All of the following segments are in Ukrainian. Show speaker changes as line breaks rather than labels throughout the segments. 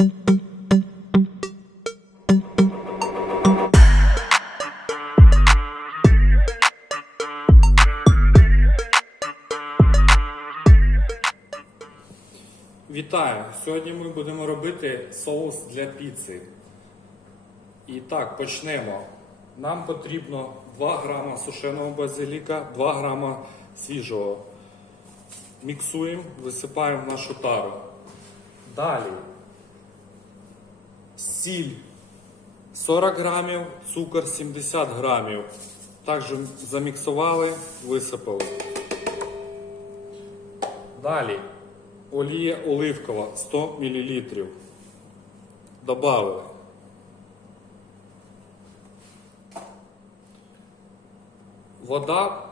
Вітаю! Сьогодні ми будемо робити соус для піци. І так, почнемо. Нам потрібно 2 грама сушеного базиліка, 2 грама свіжого. Міксуємо, висипаємо в нашу тару. Далі сіль 40 грамів, цукор 70 грамів. Також заміксували, висипали. Далі олія оливкова 100 мл. Добавили. Вода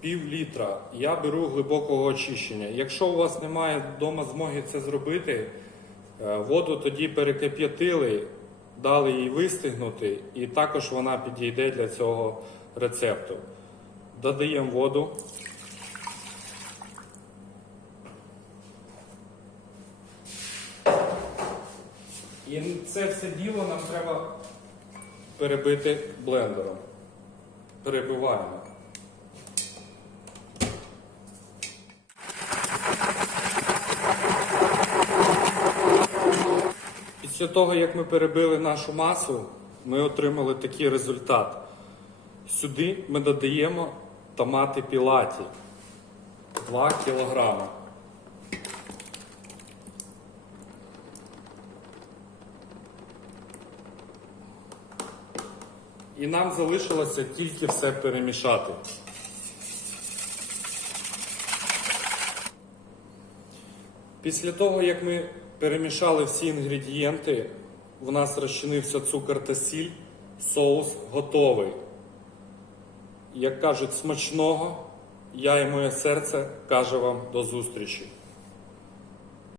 пів літра. Я беру глибокого очищення. Якщо у вас немає вдома змоги це зробити, воду тоді перекип'ятили, дали їй вистигнути, і також вона підійде для цього рецепту. Додаємо воду. І це все діло нам треба перебити блендером. Перебиваємо. Після того, як ми перебили нашу масу, ми отримали такий результат. Сюди ми додаємо томати пілаті 2 кілограми. І нам залишилося тільки все перемішати. Після того, як ми перемішали всі інгредієнти, в нас розчинився цукор та сіль, соус готовий. Як кажуть, смачного, я і моє серце каже вам до зустрічі.